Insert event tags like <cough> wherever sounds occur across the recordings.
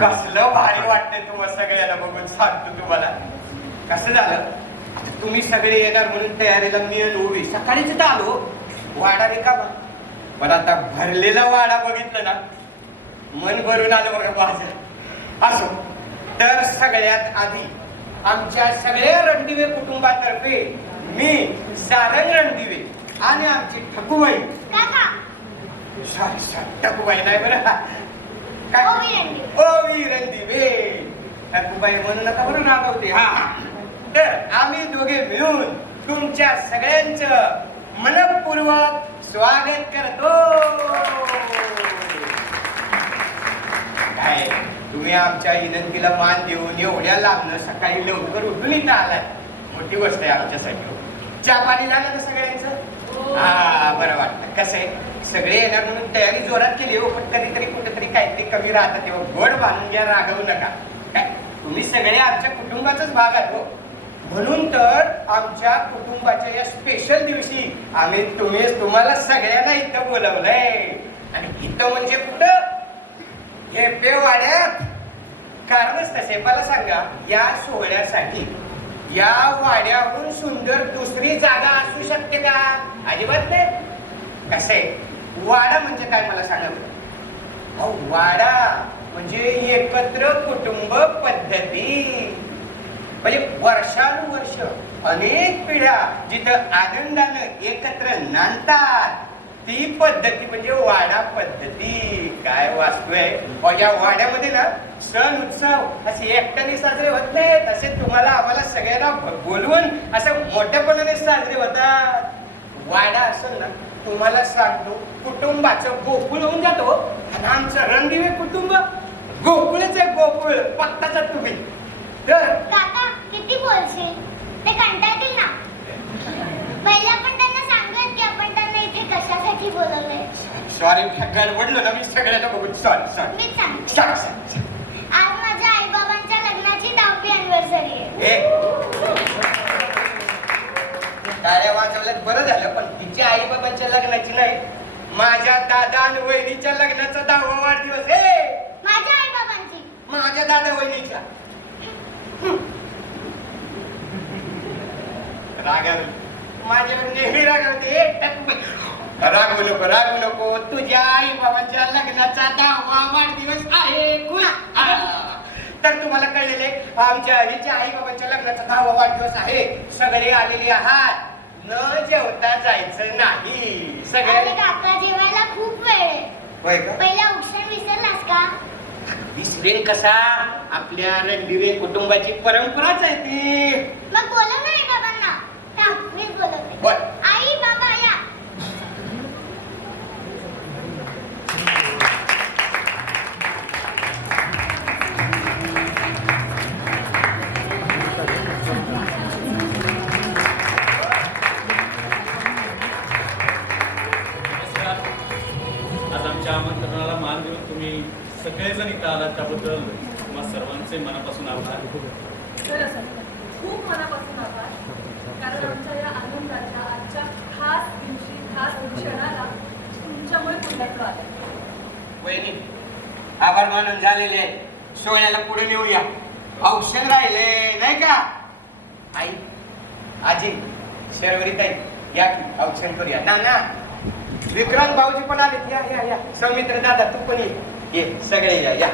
कसलं भारी वाटतंय तुम्हाला सगळ्याला बघून सांगतो तुम्हाला. कसं झालं? तुम्ही सगळे येणार म्हणून तयारीला मी उभी. सकाळीच तर आलो. वाडा रिकामा. पण आता भरलेला वाडा बघितलं ना मन भरून आलं बघा माझं. असो तर सगळ्यात आधी आमच्या सगळ्या रणदिवे कुटुंबातर्फे मी सारंग रणदिवे आणि आमची ठकूबाई. सॉरी सॉरी टकुबाई नाही बरं. काय? ओवी रणदिवे. रणदिवे टकुबाई म्हणू नका बरं रागवते हा. तर आम्ही दोघे मिळून तुमच्या सगळ्यांचं मनपूर्वक स्वागत करतो. काय तुम्ही आमच्या विनंतीला मान देऊन एवढ्या लांबनं सकाळी लवकर उठून इथं आलाय मोठी गोष्ट आहे आमच्यासाठी. चहा पाणी झालं ना सगळ्यांचं? हा. बरं वाटतं कसं आहे? सगळे येणार म्हणून तयारी जोरात केली हो पण कधीतरी कुठेतरी काहीतरी कमी राहतात तेव्हा गोड बांधून घ्या रागवू नका. काय? तुम्ही सगळे आमच्या कुटुंबाचाच भाग आहात हो. म्हणून तर आमच्या कुटुंबाच्या या स्पेशल दिवशी आम्ही तुम्ही तुम्हाला सगळ्यांना इथं बोलवलंय. आणि इथं म्हणजे कुठं? हे पेवाड्यात कारणच तसे. मला सांगा या सोहळ्यासाठी या वाड्याहून सुंदर दुसरी जागा असू शकते का? अजिबात नाही. कसे वाडा म्हणजे काय मला सांगा अहो, वाडा म्हणजे एकत्र कुटुंब पद्धती. म्हणजे वर्षानुवर्ष अनेक पिढ्या जिथं आनंदानं एकत्र नांदतात ती पद्धती म्हणजे वाडा पद्धती. काय वास्तू आहे? या वाड्यामध्ये ना सण उत्सव असे एकट्याने साजरे होत नाहीत असे तुम्हाला आम्हाला सगळ्यांना बोलवून असं मोठ्यापणाने साजरे होतात. वाडा असेल ना तुम्हाला सांगतो कुटुंबाचं गोकुळ होऊन जातो आणि आमचं रणदिवे कुटुंब गोकुळच आहे गोकुळ पत्ताचा तुम्ही. तर काका किती बोलशील? ते कंटाळतील ना? पहिले आपण त्यांना सांगूयात की आपण त्यांना इथे कशासाठी बोलवलंय. सॉरी गडबडलो ना मी सगळ्यांना बघून. सॉरी सॉरी सॉरी सॉरी आज माझ्या आई बाबांच्या लग्नाची दहावी अॅनिव्हर्सरी आहे. टाळ्या वाजवल्यात बरं झालं पण तिच्या आई बाबांच्या लग्नाची नाही. माझ्या दादा आणि वहिनीच्या लग्नाचा दहावा वाढदिवस हे माझ्या आई बाबांची माझ्या दादा वहिनीच्या. रागावली माझ्यावर नेहमी रागावते. रागवू नको रागवू नको. तुझ्या आई बाबांच्या लग्नाचा दहावा वाढदिवस आहे. तर तुम्हाला कळलेले आमच्या हिच्या आई बाबांच्या लग्नाचा दहावा वाढदिवस आहे. सगळे आलेले आहात. न जेवता जायचं नाही. अरे सगळे काका जेवायला खूप वेळ आहे. होय का? पहिला औक्षण विसरलास का? विसरेन कसा? आपल्या रणदिवे कुटुंबाची परंपराच आहे ती. मग बोलव ना आई बाबांना. थांब मीच बोलवते बोल. सगळेजण इथं आलात त्याबद्दल तुम्हा सर्वांचे मनापासून आभार. खूप मनापासून आभार. कारण आमच्या या आनंदाच्या आजच्या खास दिवशी खास क्षणाला तुमच्यामुळे पुण्यात आले. वहिनी आभार मानून झालेले. सोहळ्याला पुढे नेऊया. औषध राहिले नाही का? आई आजी शर्वरी ताई या की औक्षण करूया. ना ना. विक्रांत भाऊजी पण आले या या या. सौमित्र दादा तू पण ये. ये सगळे या या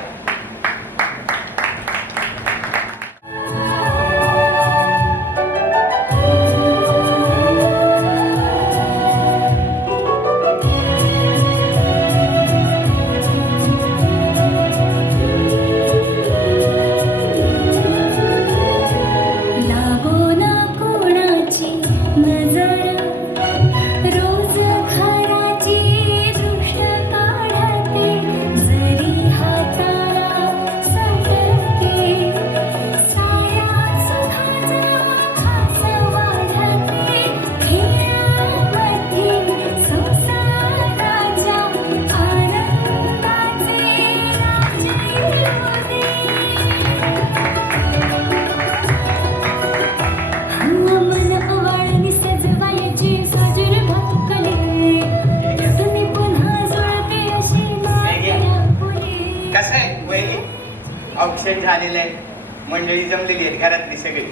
मंडळी जमलेली आहेत घरातली सगळी.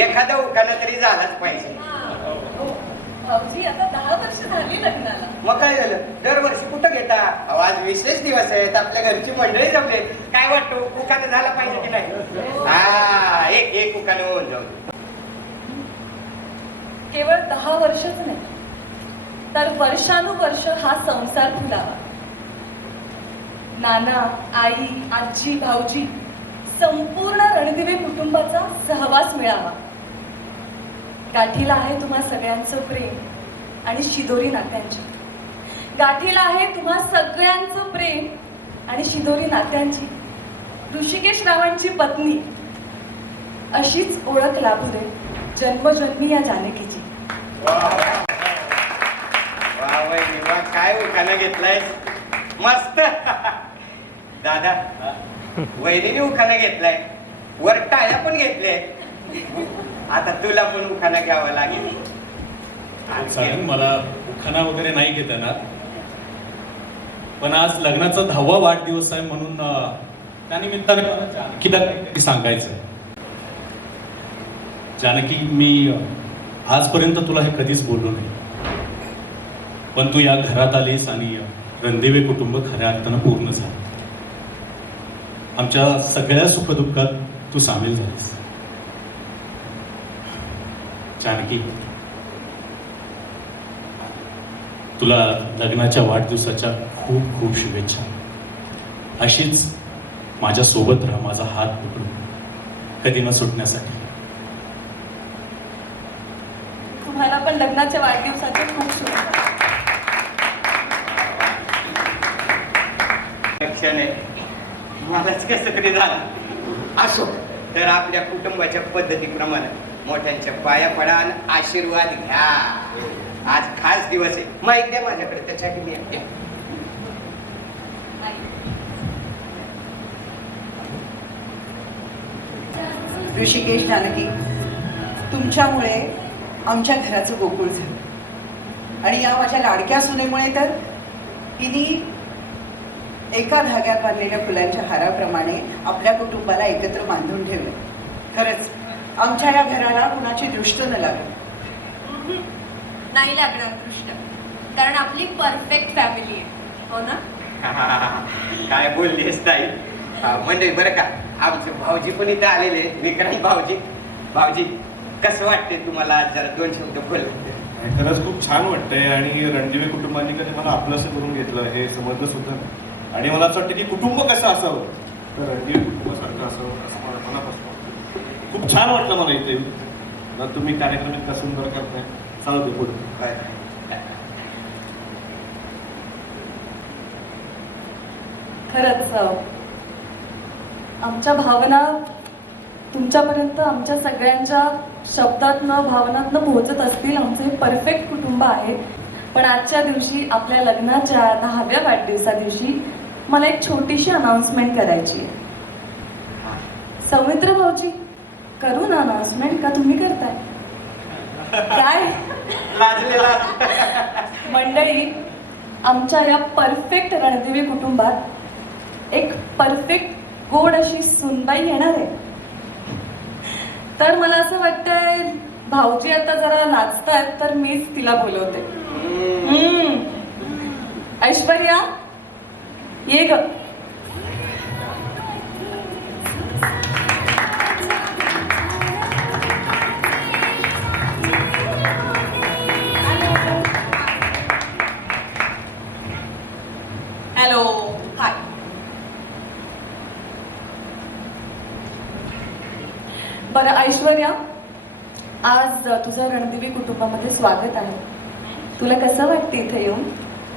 एखादा उखाणा तरी झालाच पाहिजे. हो. भाऊजी आता दहा वर्ष झाली लग्नाला. मग काय झालं? दरवर्षी कुठं घेता? आज विशेष दिवस आहेत. आपल्या घरची मंडळी जमले काय वाटतं? उखाणं झाला पाहिजे की नाही? हा एक एक उखाणं होऊन जाऊ केवळ दहा वर्षच नाही तर वर्षानुवर्ष हा संसार फुलावा. नाना आई आजी भाऊजी संपूर्ण रणदिवे कुटुंबाचा सहवास मिळावा. गाठीला आहे तुम्हा सगळ्यांचं प्रेम आणि शिदोरी नात्यांची. गाठीला आहे तुम्हा सगळ्यांचं प्रेम आणि शिदोरी नात्यांची. ऋषिकेश रावांची पत्नी अशीच ओळख लाभू दे जन्मजन्मी या जानकीची. वा काय उखाणं घेतलाय मस्त. <laughs> दादा वहिनीने उखाणं घेतलाय. वर टाळ्या पण घेतले आता तुला पण उखाणा घ्यावा लागेल. चालेल मला उखाणा वगैरे नाही घेत येणार. पण आज लग्नाचा दहावा वाढदिवस आहे म्हणून त्यानिमित्ताने मला काहीतरी सांगायचं आहे. जानकी मी आजपर्यंत तुला हे कधीच बोललो नाही. पण तू या घरात आलीस आणि रणदेवे कुटुंब खऱ्या अर्थानं पूर्ण झालं. आमच्या सगळ्या सुखदुःखात तू सामील झालीस. जानकी तुला लग्नाच्या वाढदिवसाच्या खूप खूप शुभेच्छा. अशीच माझ्या सोबत राहा माझा हात पकडून कधी न सुटण्यासाठी. तुम्हाला पण लग्नाच्या वाढदिवसाच्या खूप शुभेच्छा. मलाच कसं कडे झालं. असो तर आपल्या कुटुंबाच्या पद्धतीप्रमाणे मोठ्यांच्या पाया पडा आणि आशीर्वाद घ्या. आज खास दिवस आहे. माहिती द्या माझ्याकडे त्याच्यासाठी मी एकट्या ऋषिकेश जानकी तुमच्यामुळे आमच्या घराचं गोकुळ झालं. आणि या माझ्या लाडक्या सुनेमुळे तर तिने एका धाग्यात बांधलेल्या फुलांच्या हाराप्रमाणे आपल्या कुटुंबाला एकत्र बांधून ठेवलं. खरंच आमच्या या घराला कुणाची दृष्ट न लागली नाही लागणार कृष्ण कारण आपली परफेक्ट फॅमिली आहे. हो ना? काय बोललीस ताई? हा, मंडळी बरं का आमचे भाऊजी पण इथे आलेले आहेत. विक्रांत भाऊजी. भाऊजी कसं वाटते तुम्हाला जरा दोन शब्द बोल खरंच खूप छान वाटतंय आणि रणदिवे कुटुंबांनी कधी मला आपलंसं करून घेतलं हे समजलं सुद्धा नाही. आणि मला असं वाटतं की कुटुंब कसं असावं? तर रणदिवे कुटुंबासारखं असावं असं मला मनापासून वाटतं. खूप छान वाटलं मला इथे. ना तुम्ही कार्यक्रम इतका सुंदर करताय. चालू दे पुढे खरंच अ, आमच्या भावना तुमच्यापर्यंत आमच्या सगळ्यांच्या शब्दातनं भावनातनं पोहोचत असतील. आमचं हे परफेक्ट कुटुंब आहे. पण आजच्या दिवशी आपल्या लग्नाच्या दहाव्या वाढदिवसा दिवशी मला एक छोटीशी अनाउन्समेंट करायची आहे. सौमित्र भाऊजी करू ना अनाउन्समेंट का तुम्ही करताय? काय? मंडळी आमच्या या परफेक्ट रणदिवे कुटुंबात एक परफेक्ट गोड अशी सुनबाई येणार आहे. तर मला असं वाटतंय भाऊजी आता जरा नाचतायत तर मीच तिला बोलवते. ऐश्वर्या ये ग हॅलो हाय बरं ऐश्वर्या आज तुझं रणदिवी कुटुंबामध्ये स्वागत आहे. तुला कसं वाटतं इथे येऊन?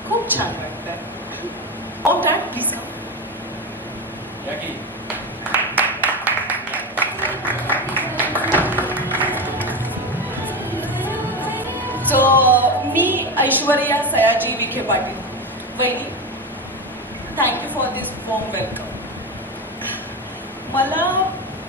खूप छान वाटतं. ऐश्वर्या सयाजी विखे पाटील. वहिनी thank you for this warm welcome मला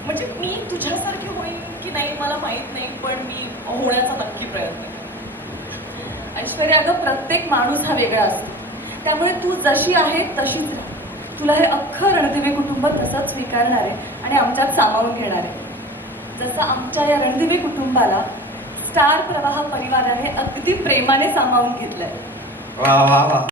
म्हणजे मी तुझ्यासारखी होईन की नाही मला माहीत नाही पण मी होण्याचा नक्की प्रयत्न करेन. ऐश्वर्या अगं प्रत्येक माणूस हा वेगळा असतो. त्यामुळे तू जशी आहे तशीच राह. तुला हे अख्खं रणदिवे कुटुंब तसंच स्वीकारणार आहे आणि आमच्यात सामावून घेणार आहे. जसं आमच्या या रणदिवे कुटुंबाला स्टार प्रवाह परिवाराने अगदी प्रेमाने सामावून घेतलंय. वा वा वा.